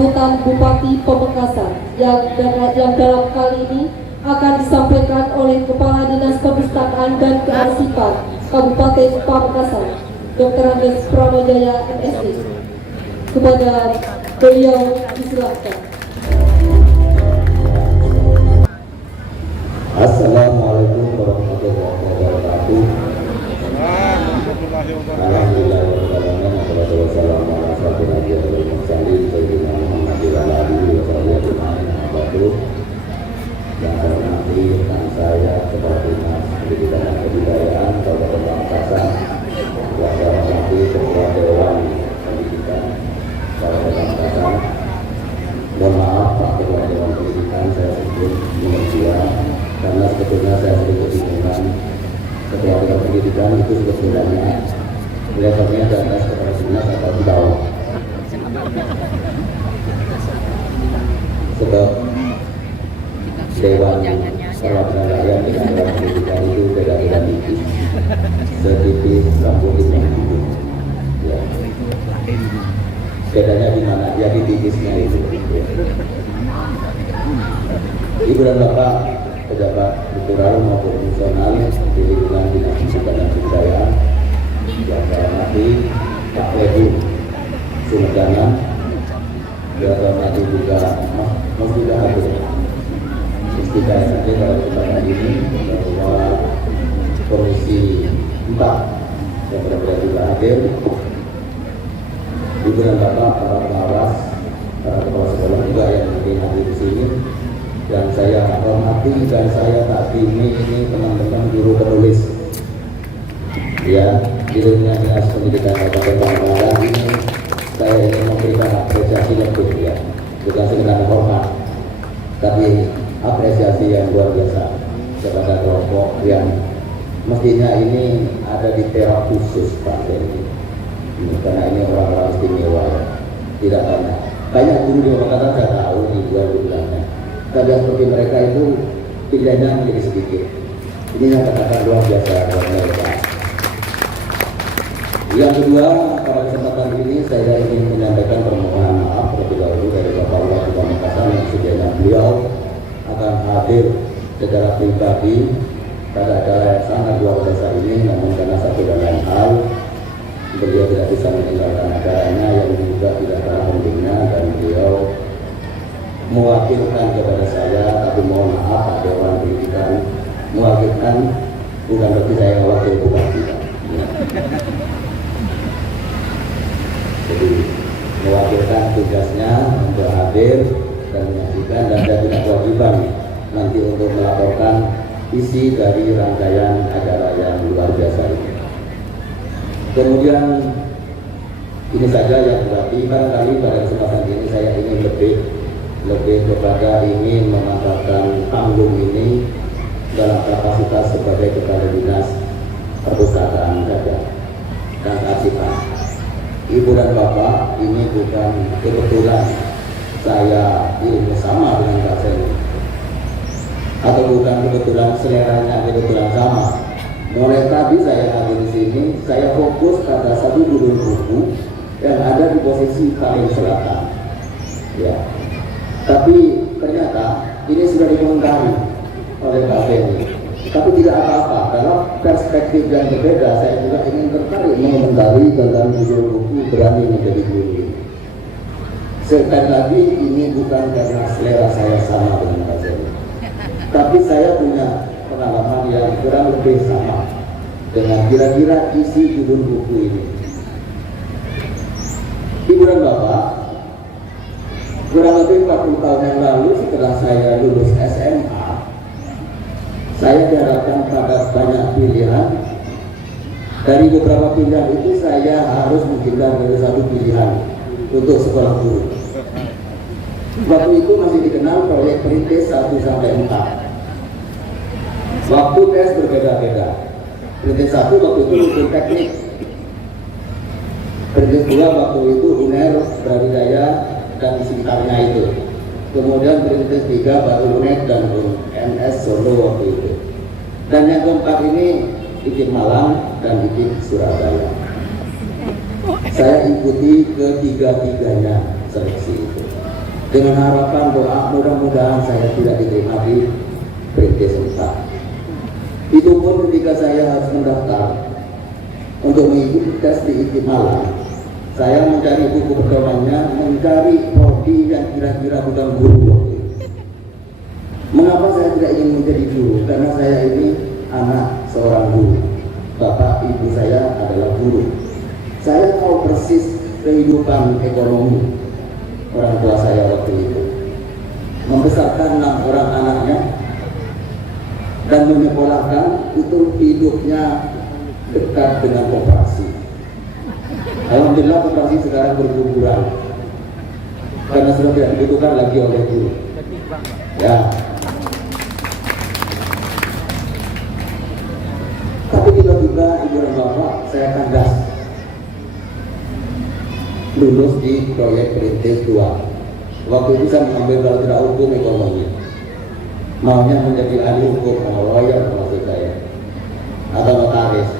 sambutan Bupati Pamekasan yang dalam kali ini akan disampaikan oleh Kepala Dinas Perpustakaan dan Kearsipan Kabupaten Pamekasan, Dr. Andes Pramajaya MSc. Kepada beliau disilakan. Assalamualaikum warahmatullahi wabarakatuh. Alhamdulillah wassalamu ala asyrofil anbiya'i wal mursalin sayyidina Muhammadin wa ala alihi wa sahbihi ajma'in. Yang saya hormati rekan saya Kepala Dinas Pendidikan dan Kebudayaan Kabupaten Pamekasan, yang saya hormati Ketua Dewan Pendidikan Kabupaten Pamekasan. Mohon maaf Pak Ketua Dewan Pendidikan, saya sebut Muhammad karena sebetulnya saya sedikit kebingungan. Ketua Dewan Pendidikan itu sebetulnya levelnya di atas Kepala Dinas atau di bawah. Sebab Dewan Perwakilan Rakyat dengan Dewan Pendidikan itu beda-beda tipis, setipis rambut di hidup. Ya. Bedanya di mana? Ya di tipisnya itu. Ya. Ibu dan Bapak pejabat kultural maupun fungsional di lingkungan Dinas Pendidikan dan Kebudayaan, yang saya hormati Pak Ledu Sumedana, yang saya hormati juga Mas Yuda Hadir. Istiqah saja pada kesempatan ini bahwa Komisi 4 yang berbeda juga hadir, Ibu dan Bapak, para pengawas, para kepala sekolah juga yang mungkin hadir di sini. Dan saya hormati dan saya takdimi ini teman-teman guru penulis. Ya, di dunia Dinas Pendidikan Kabupaten Pamekasan ini saya ingin memberikan apresiasi lebih, ya, bukan sekedar hormat, tapi apresiasi yang luar biasa kepada kelompok yang mestinya ini ada di terap khusus Pak Dendi. Karena ini orang-orang istimewa, ya. Tidak banyak guru di Pamekasan saya tahu di luar bilangnya. Tapi seperti mereka itu pilihannya menjadi sedikit. Ini yang katakan luar biasa buat mereka. Yang kedua, pada kesempatan ini saya ingin menyampaikan permohonan maaf terlebih dahulu dari Bapak Wali Pamekasan yang sedianya beliau akan hadir secara pribadi pada acara yang sangat luar biasa ini, namun karena satu dan lain hal beliau tidak bisa meninggalkan acaranya yang juga tidak kalah pentingnya, dan beliau mewakilkan kepada saya, tapi mohon maaf Pak Dewan Pendidikan, mewakilkan bukan berarti saya wakil bupati, ya. Jadi mewakilkan tugasnya untuk hadir dan menyaksikan, dan saya tidak kewajiban nanti untuk melaporkan isi dari rangkaian acara yang luar biasa ini. Kemudian ini saja yang berarti barangkali pada kesempatan ini saya ingin lebih kepada ingin mengangkatkan panggung ini dalam kapasitas sebagai Kepala Dinas Perpustakaan saja dan Kearsipan. Ibu dan Bapak, ini bukan kebetulan saya ilmu sama dengan Kak Seni, atau bukan kebetulan seleranya kebetulan sama. Mulai tadi saya hadir di sini, saya fokus pada satu judul buku yang ada di posisi paling selatan. Ya. Tapi ternyata ini sudah dikomentari oleh Pak Benny. Tapi tidak apa-apa, dalam perspektif yang berbeda saya juga ingin tertarik mengomentari tentang judul buku Berani Menjadi Guru. Sekali lagi ini bukan karena selera saya sama dengan Pak Benny, tapi saya punya pengalaman yang kurang lebih sama dengan kira-kira isi judul buku ini. Ibu dan Bapak, kurang lebih 40 tahun yang lalu setelah saya lulus SMA, saya dihadapkan pada banyak pilihan. Dari beberapa pilihan itu saya harus menghindar dari satu pilihan untuk sekolah guru. Waktu itu masih dikenal proyek perintis 1-4. Waktu tes berbeda-beda. Perintis 1 waktu itu unsur teknik. Perintis 2 waktu itu UNER, Brawijaya, dan sekitarnya itu. Kemudian perintis 3 baru UNED dan UNS Solo waktu itu. Dan yang keempat ini IKIP Malang dan IKIP Surabaya. Saya ikuti ketiga-tiganya seleksi itu. dengan harapan doa mudah-mudahan saya tidak diterima di Perintis Unpad. Itu pun ketika saya harus mendaftar untuk mengikuti tes di IKIP Malang, saya mencari buku pedomannya, mencari prodi yang kira-kira bukan guru. Mengapa saya tidak ingin menjadi guru? Karena saya ini anak seorang guru. Bapak ibu saya adalah guru. Saya tahu persis kehidupan ekonomi orang tua saya waktu itu. Membesarkan 6 orang anaknya dan menyekolahkan itu hidupnya dekat dengan koperasi. Alhamdulillah koperasi sekarang berguguran karena sudah tidak dibutuhkan lagi oleh guru. Ya. Tapi tiba-tiba ibu dan bapak saya kandas lulus di proyek Perintis 2. Waktu itu saya mengambil sarjana hukum ekonomi, maunya menjadi ahli hukum atau lawyer maksud saya, atau notaris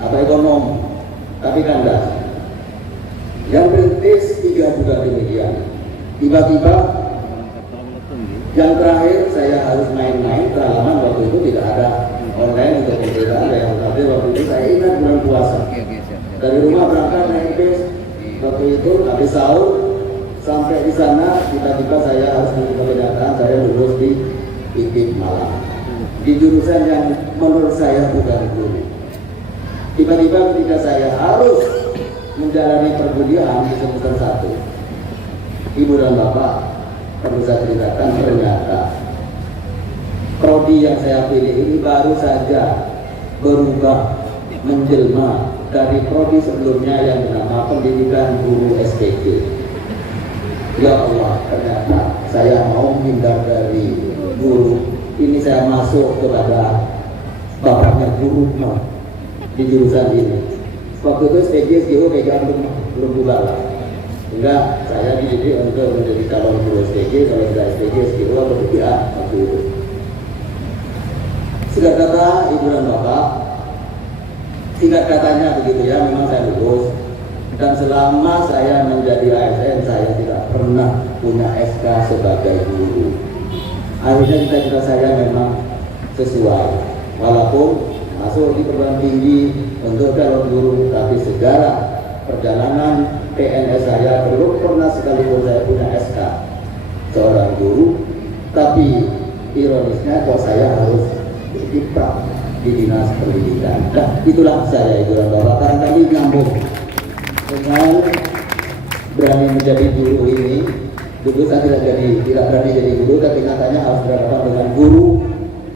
atau ekonom, tapi kandas. Yang Perintis 3 juga demikian. Tiba-tiba yang terakhir saya harus main-main ke halaman. Waktu itu tidak ada online untuk pemberitaan yang terakhir. Waktu itu saya ingat bulan puasa, dari rumah berangkat naik bis. Waktu itu habis sahur sampai di sana, tiba-tiba saya harus menerima kenyataan saya lulus di IKIP Malang di jurusan yang menurut saya bukan guru. Tiba-tiba ketika saya harus menjalani perkuliahan di semester 1, ibu dan bapak perlu saya ceritakan, ternyata prodi yang saya pilih ini baru saja berubah menjelma dari prodi sebelumnya yang bernama pendidikan guru SPG. Ya Allah, ternyata saya mau menghindar dari guru. Ini saya masuk kepada bapaknya guru di jurusan ini. Waktu itu SPG SGO kayak belum bubar lah. Sehingga saya dididik untuk menjadi calon guru SPG, kalau tidak SPG SGO atau PPA waktu itu. Singkat kata ibu dan bapak, singkat katanya begitu ya, memang saya lulus. Dan selama saya menjadi ASN, saya tidak pernah punya SK sebagai guru. Akhirnya cita-cita saya memang sesuai, walaupun masuk di perguruan tinggi untuk calon guru, tapi sejarah perjalanan PNS saya belum pernah sekalipun saya punya SK seorang guru. Tapi ironisnya kok saya harus berkiprah di dinas pendidikan. Nah, itulah saya ibu dan bapak, barangkali nyambung dengan berani menjadi guru ini. Dulu saya tidak berani jadi guru, tapi katanya harus berhadapan dengan guru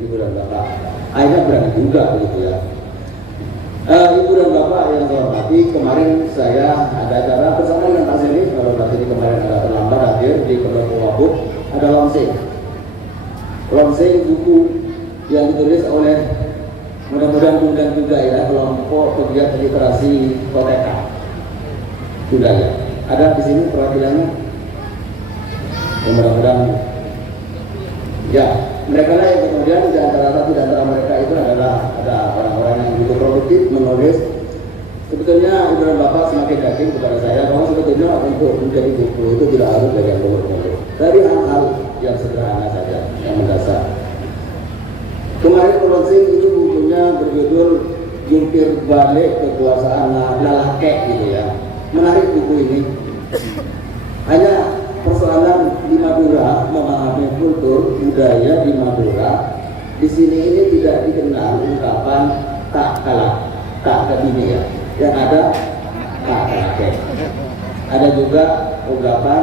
ibu dan bapak. Akhirnya berani juga begitu ya. Ibu dan bapak yang saya hormati, kemarin saya ada acara bersama dengan Pak Seni. Kalau Pak Seni kemarin agak terlambat hadir di Pondok Wabuk, ada launching buku yang ditulis oleh, mudah-mudahan undang juga ya, kelompok pegiat literasi koteka budaya. Ada di sini perwakilannya, ya, mudah-mudahan ya. Mereka lah yang kemudian di antara mereka itu adalah ada orang-orang yang begitu produktif menulis. Sebetulnya ibu dan bapak semakin yakin kepada saya bahwa sebetulnya untuk menjadi buku itu tidak harus dari yang rumit-rumit, dari hal-hal yang sederhana saja, yang mendasar. Kemarin launching itu bukunya berjudul Jungkir Balik Kekuasaan Lalake gitu ya. Menarik buku ini. Hanya persoalan di Madura, memahami kultur budaya di Madura. Di sini ini tidak dikenal ungkapan tak kalah, tak kedini ya. Yang ada tak kalake. Ada juga ungkapan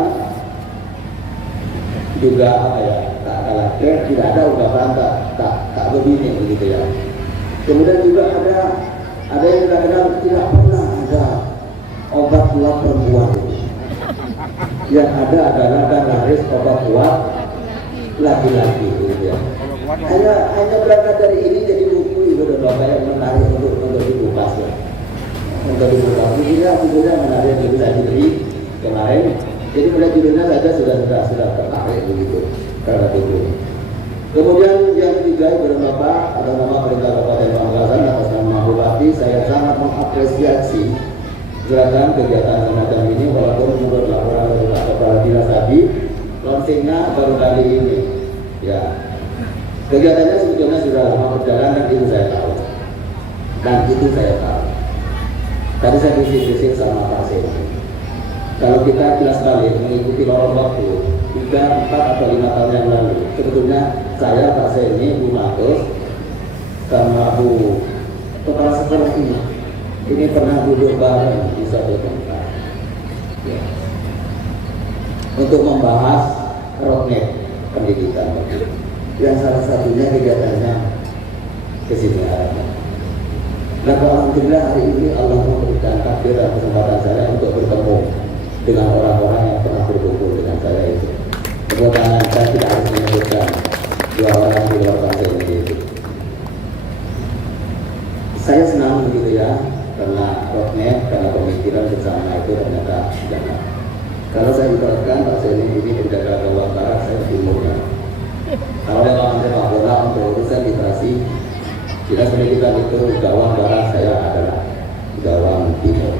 juga apa ya, tak kalake. Tidak ada ungkapan tak begini begitu ya. Kemudian juga ada yang kadang-kadang tidak pernah ada obat kuat perempuan. Yang ada adalah garis obat kuat laki-laki gitu ya. Hanya berangkat dari ini jadi buku ibu dan bapak yang menarik untuk dikupas ya. Untuk dikupas judulnya menarik, jadi saya diberi kemarin. Jadi mulai judulnya saja sudah tertarik begitu terhadap buku. Kemudian yang ketiga ibu dan bapak, atas nama Perintah Kabupaten Pamekasan, atas nama Bupati, saya sangat mengapresiasi gerakan kegiatan semacam ini, walaupun menurut laporan dari Pak Kepala Dinas tadi launchingnya baru kali ini. Ya, kegiatannya sebetulnya sudah lama berjalan dan itu saya tahu. Tadi saya bisik-bisik sama Pak Seni. Kalau kita jelas balik mengikuti lorong waktu 3, 4 atau 5 tahun yang lalu, sebetulnya saya, Pak Seni, Bu Matus, sama Bu Kepala Sekolah ini pernah duduk bareng di suatu tempat, ya, untuk membahas roadmap pendidikan. Yang salah satunya kegiatannya ke sini arahnya. Nah, alhamdulillah hari ini Allah memberikan takdir dan kesempatan saya untuk bertemu dengan orang-orang yang pernah berkumpul dengan saya itu. Kemudian saya tidak harus menyebutkan 2 orang di luar bangsa ini itu. Saya senang begitu ya, karena roadmap, karena pemikiran bersama itu ternyata jangan. Kalau saya ibaratkan Pak Seni ini penjaga gawang barat, saya timurnya. Kalau memang sepak bola untuk urusan literasi, jelas pendidikan itu gawang barat, saya adalah gawang timur.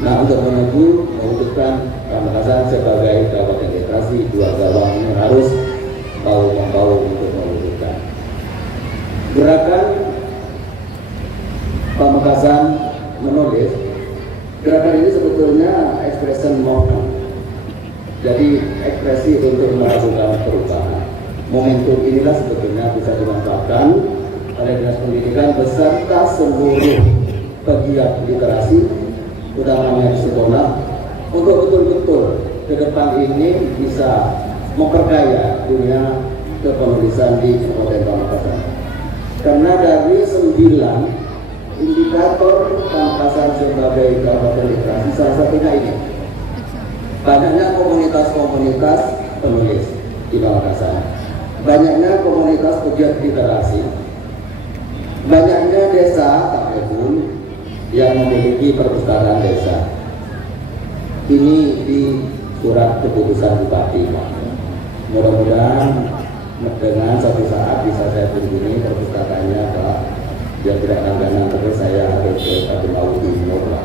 Nah, untuk mewujudkan Pamekasan sebagai kabupaten literasi, 2 gawang ini harus bahu-membahu untuk mewujudkan. Gerakan Pamekasan menulis, gerakan ini sebetulnya expression movement. Jadi ekspresi untuk melakukan perubahan. Momentum inilah sebetulnya bisa dimanfaatkan oleh Dinas Pendidikan beserta seluruh pegiat literasi, utamanya di sekolah, untuk betul-betul ke depan ini bisa memperkaya dunia kepenulisan di Kabupaten Pamekasan. Karena dari 9 indikator Pamekasan sebagai kabupaten literasi, salah satunya ini, banyaknya komunitas-komunitas penulis di Pamekasan, banyaknya komunitas pegiat literasi, banyaknya desa takbun yang memiliki perpustakaan desa. Ini di surat keputusan Bupati. Mudah-mudahan dengan suatu saat bisa saya kunjungi perpustakaannya, Pak. Biar tidak langganan terus saya harus ke Kabupaten Timur, Pak.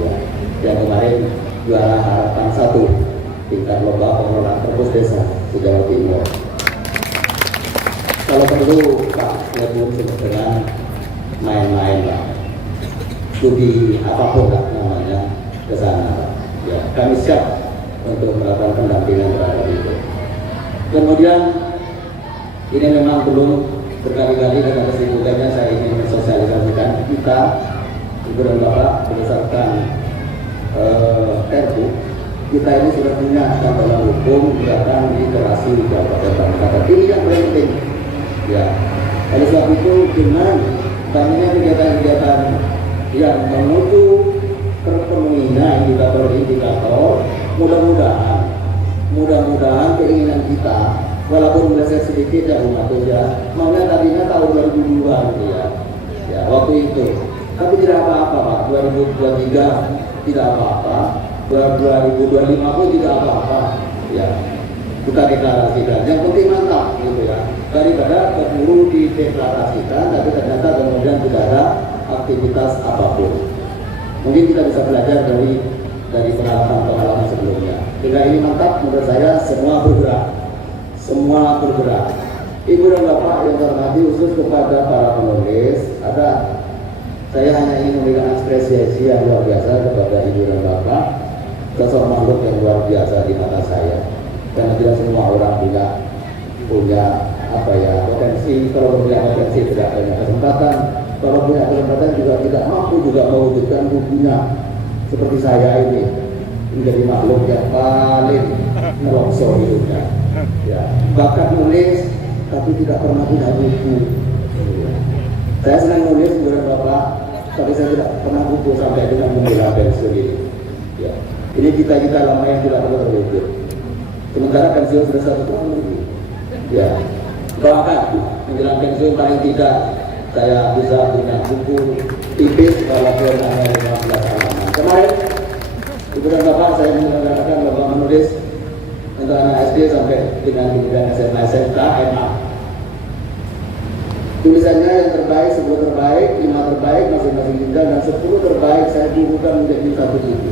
Ya. Yang kemarin juara harapan 1 tingkat lomba pengelolaan perpus desa di Jawa Timur. Kalau perlu Pak, saya pun dengan main-main, Pak. Studi apapun lah namanya ke sana. Ya, kami siap untuk melakukan pendampingan terhadap itu. Kemudian ini memang belum berkali-kali dengan kesibukannya saya ingin mensosialisasikan kita, Ibu dan Bapak, berdasarkan Perpu, kita ini sudah punya dalam hukum gerakan literasi di Kabupaten Pamekasan. Ini yang penting. Ya, oleh sebab itu dengan banyaknya kegiatan-kegiatan yang menuju terpenuhinya indikator-indikator, mudah-mudahan keinginan kita, walaupun meleset sedikit ya umat ya, maunya tadinya tahun 2002 gitu ya, ya waktu itu, tapi tidak apa-apa Pak, 2023 tidak apa-apa, 2025 pun tidak apa-apa, ya kita deklarasikan, yang penting mantap gitu ya, daripada keburu dideklarasikan tapi ternyata kemudian tidak ada aktivitas apapun. Mungkin kita bisa belajar dari pengalaman sebelumnya. Dengan ini mantap, menurut saya semua bergerak. Ibu dan Bapak yang terhormati, khusus kepada para penulis, saya hanya ingin memberikan apresiasi yang luar biasa kepada Ibu dan Bapak, sosok makhluk yang luar biasa di mata saya. Karena tidak semua orang punya potensi. Kalau punya potensi tidak punya kesempatan. Kalau punya kesempatan juga tidak mampu juga mewujudkan bukunya seperti saya ini menjadi makhluk yang paling nelongso hidupnya. Ya, bakat nulis tapi tidak pernah punya buku. Saya senang nulis kepada Bapak, tapi saya tidak pernah buku sampai dengan membela pensiun ini. Ya, ini cita-cita lama yang tidak perlu terwujud. Sementara pensiun sudah 1 tahun lagi. Ya, doakan menjelang pensiun paling tidak saya bisa punya buku tipis walaupun hanya 15 halaman. Kemarin, Ibu dan Bapak, saya menyelenggarakan lomba menulis untuk anak SD sampai dengan kemudian SMA, SMK, MA. Tulisannya yang terbaik, 10 terbaik, 5 terbaik masing-masing jenjang, dan 10 terbaik saya bukukan menjadi 1 buku.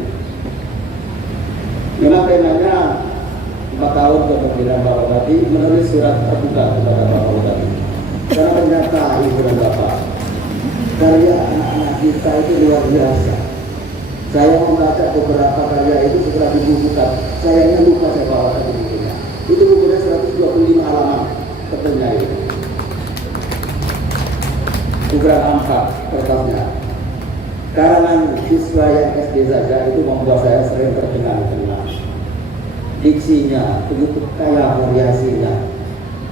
Memang temanya 4 tahun kepemimpinan Bapak Bupati menulis surat terbuka kepada Bapak Bupati. Karena ternyata Ibu dan Bapak, karya anak-anak kita itu luar biasa. Saya membaca beberapa karya itu setelah dibukukan. Sayangnya lupa saya bawa tadi bukunya. Itu bukunya 125 halaman tebelnya itu. Ukuran A4 kertasnya. Karangan siswa yang SD saja itu membuat saya sering tercengang-cengang. Diksinya begitu kaya variasinya.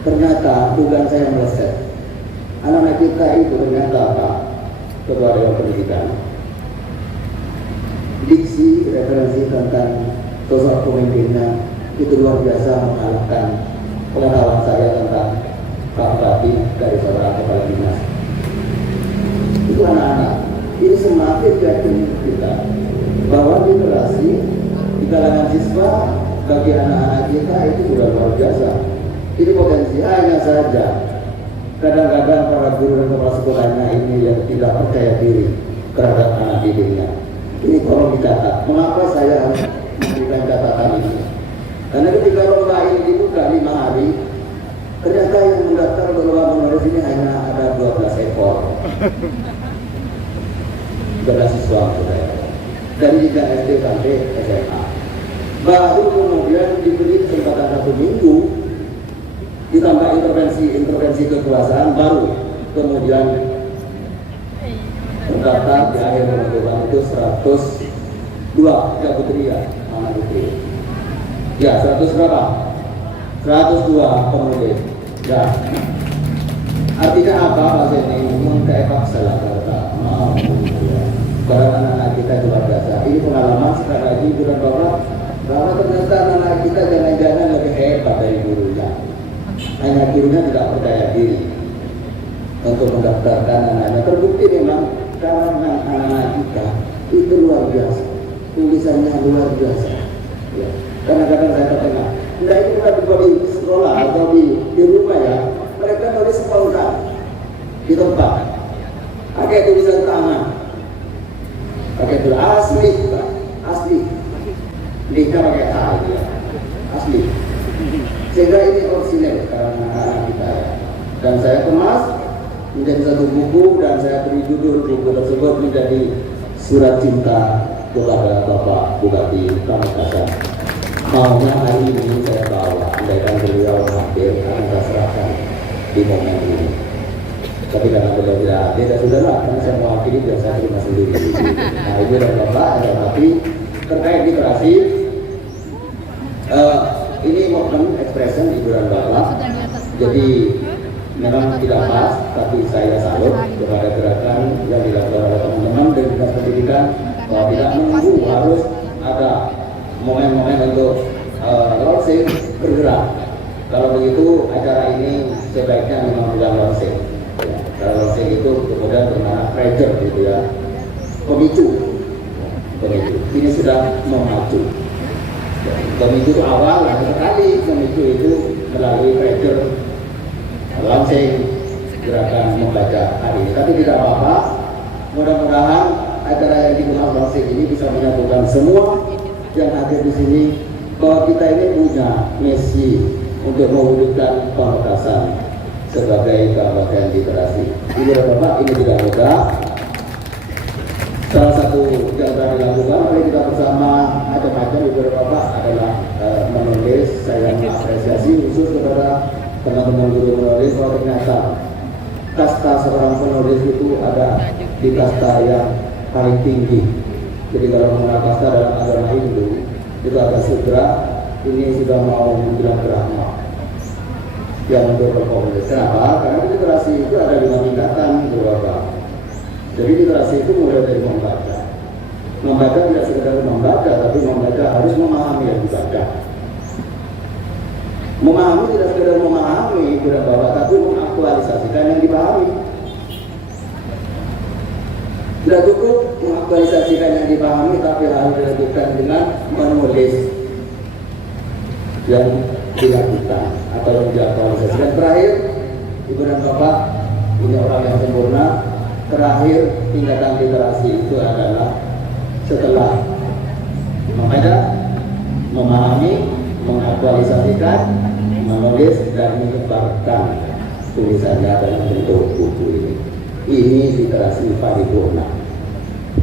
Ternyata bukan saya meleset. Anak-anak kita itu ternyata Pak Ketua Dewan Pendidikan, diksi referensi tentang sosok pemimpinnya itu luar biasa mengalahkan pengetahuan saya tentang Pak Bupati dari seorang kepala dinas. Itu anak-anak ini semakin yakin kita bahwa literasi di kalangan siswa bagi anak-anak kita itu sudah luar biasa. Ini potensi, hanya saja kadang-kadang para guru dan kepala sekolahnya ini yang tidak percaya diri terhadap anak didiknya. Ini tolong dicatat. Mengapa saya harus memberikan catatan ini? Karena ketika lomba ini dibuka 5 hari, ternyata yang mendaftar untuk lomba menulis ini hanya ada 12 ekor. 12 siswa saya dari SD sampai SMA. Baru kemudian diberi kesempatan 1 minggu, ditambah intervensi kekuasaan, baru kemudian terdaftar di akhir pembentukan itu 102 ya Putri ya, mana Putri? Ya 100 berapa? 102 pemudik. Ya. Artinya apa Pak Seni? Mengkaepaksa lah kata mau. Para anak-anak kita luar biasa. Ini pengalaman sekali lagi bulan Bapak, bahwa ternyata anak-anak kita jangan-jangan lebih hebat dari gurunya. Hanya gurunya tidak percaya diri untuk mendaftarkan anak-anaknya. Terbukti memang karena anak-anak kita itu luar biasa, tulisannya luar biasa. Ya. Kadang-kadang saya tertengah. Nah itu bukan di sekolah atau di rumah ya. Mereka nulis spontan di tempat. Pakai tulisan tangan. Pakai tulisan asli, Pak. Asli. Nikah pakai A ya. Asli. Sehingga ini orisinil sekarang anak-anak kita. Dan saya kemas menjadi satu buku dan saya beri judul buku tersebut menjadi Surat Cinta kepada Bapak Bupati Pamekasan. Maunya hari ini saya bawa, andaikan beliau hadir akan saya serahkan di momen ini. Tapi karena beliau tidak hadir, ya sudahlah, karena saya mewakili biar saya terima sendiri. Nah Ibu dan Bapak, tapi terkait literasi, ini momen expression Ibu dan Bapak. Jadi memang tidak pas, tapi saya salut kepada gerakan yang dilakukan oleh teman-teman dari dinas pendidikan bahwa tidak menunggu harus ada momen-momen untuk launching bergerak. Kalau begitu acara ini sebaiknya memang bukan launching. Ya, kalau launching itu kemudian bermakna pressure gitu ya, pemicu. Ini sudah memacu. Pemicu itu awal, sekali pemicu itu melalui pressure launching gerakan membaca hari ini. Tapi tidak apa-apa, mudah-mudahan acara yang dikenal launching ini bisa menyatukan semua yang hadir di sini, bahwa kita ini punya misi untuk mewujudkan Pamekasan sebagai kabupaten literasi. Ibu dan Bapak, ini tidak mudah. Salah satu yang telah dilakukan oleh kita bersama macam-macam Ibu dan Bapak adalah menulis. Saya mengapresiasi khusus kepada teman-teman guru menulis bahwa ternyata kasta seorang penulis itu ada di kasta yang paling tinggi. Jadi kalau mengenal kasta dalam agama Hindu itu ada sudra, ini sudah mau bilang Brahma yang untuk berkomunikasi. Kenapa? Karena literasi itu ada 5 tingkatan Bapak. Jadi literasi itu mulai dari membaca. Membaca tidak sekedar membaca, tapi membaca harus memahami yang dibaca. Memahami tidak sekedar memahami Ibu dan Bapak, tapi mengaktualisasikan yang dipahami. Tidak cukup mengaktualisasikan yang dipahami, tapi harus dilakukan dengan menulis yang dilakukan atau yang diaktualisasikan. Terakhir, Ibu dan Bapak, ini orang yang sempurna. Terakhir, tingkatan literasi itu adalah setelah membaca, memahami, mengaktualisasikan, menulis dan menyebarkan tulisannya dalam bentuk buku ini. Ini literasi paripurna.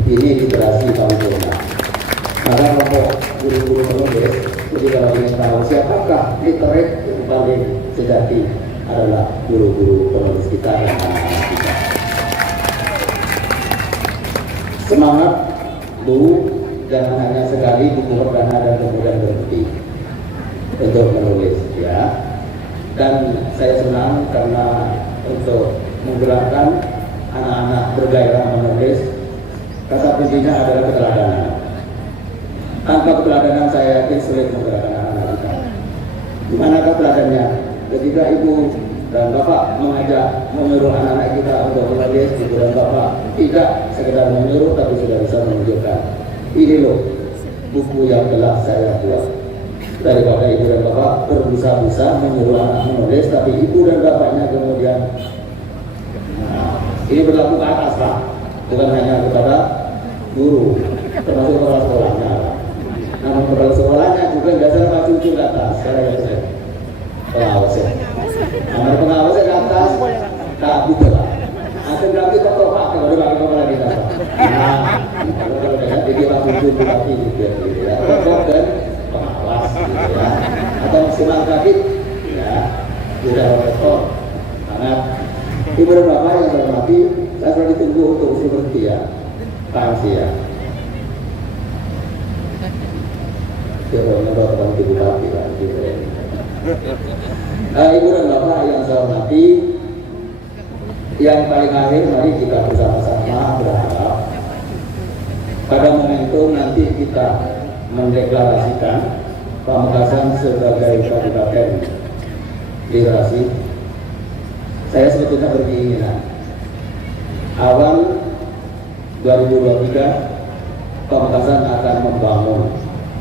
Ini literasi paripurna. Maka kelompok guru-guru penulis, jadi kalau ingin tahu siapakah literate yang paling sejati adalah guru-guru penulis kita dan anak-anak kita. Semangat, Bu, jangan hanya sekali buku perdana dan kemudian berhenti untuk menulis, ya. Dan saya senang karena untuk menggerakkan anak-anak bergairah menulis, kata kuncinya adalah keteladanan. Tanpa keteladanan saya yakin sulit menggerakkan anak-anak kita. Di mana keteladannya? Ketika ibu dan bapak mengajak, menyuruh anak-anak kita untuk menulis, ibu dan bapak tidak sekedar menyuruh tapi sudah bisa menunjukkan. Ini loh buku yang telah saya buat. Daripada ibu dan bapak berbusa-busa menyuruh anak menulis, tapi ibu dan bapaknya kemudian, ini berlaku ke atas, Pak, bukan hanya kepada guru, termasuk kepala sekolahnya. Namun kepala sekolahnya juga nggak salah cucu ke atas, sekarang ya saya pengawasnya. Nama pengawasnya ke atas, tak butuh lah. Akan berarti tokoh Pak, kalau dia pakai kepala kita. Nah, kalau dengan dia cucu berarti gitu ya, tokoh dan pengawas, gitu ya, atau maksimal kadit, ya, sudah rekor, sangat. Ibu dan bapak yang saya hormati, saya sudah ditunggu untuk usul berhenti ya, kasih ya. Kira-kira orang ibu kaki lah, gitu ya. Ibu dan bapak yang saya hormati, yang paling akhir mari kita bersama-sama berharap pada momentum nanti kita mendeklarasikan Pamekasan sebagai kabupaten literasi. Saya sebetulnya berkeinginan awal 2023 Pamekasan akan membangun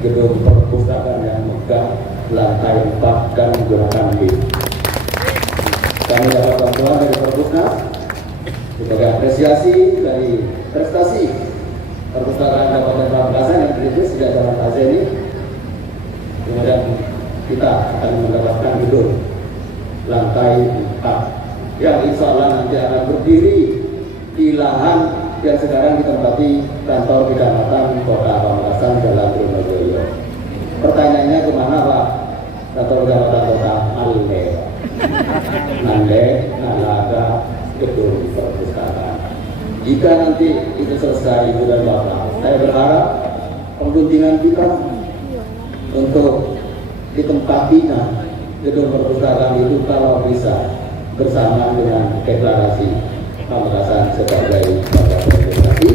gedung perpustakaan yang megah, lantai 4 dan menggunakan lift. Kami dapat bantuan dari Perpusnas sebagai apresiasi dari prestasi perpustakaan Kabupaten Pamekasan yang berintis sejak zaman Pak ini. Kemudian kita akan mendapatkan gedung lantai 4 yang insya Allah nanti akan berdiri di lahan yang sekarang ditempati kantor kecamatan Kota Pamekasan Jalan Trunojoyo. Pertanyaannya kemana Pak? Kantor kecamatan Kota Malne, Nande, Nalaga, gedung perpustakaan. Jika nanti itu selesai Ibu dan Bapak, saya berharap pengguntingan kita untuk ditempatinya gedung perpustakaan itu kalau bisa bersama dengan deklarasi Pamekasan sebagai kabupaten literasi.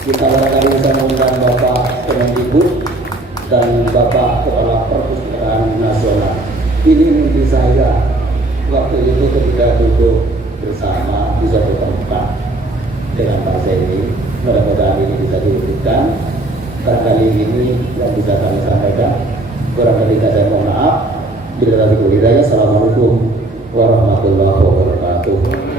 Kita barangkali bisa mengundang Bapak Kemendikbud dan Bapak Kepala Perpustakaan Nasional. Ini mimpi saya waktu itu ketika duduk bersama di suatu tempat dengan Pak Zeni. Mudah-mudahan ini bisa diwujudkan. Kali ini yang bisa kami sampaikan. Kurang lebih saya mohon maaf. Bila tadi hidayah. Assalamualaikum warahmatullahi wabarakatuh.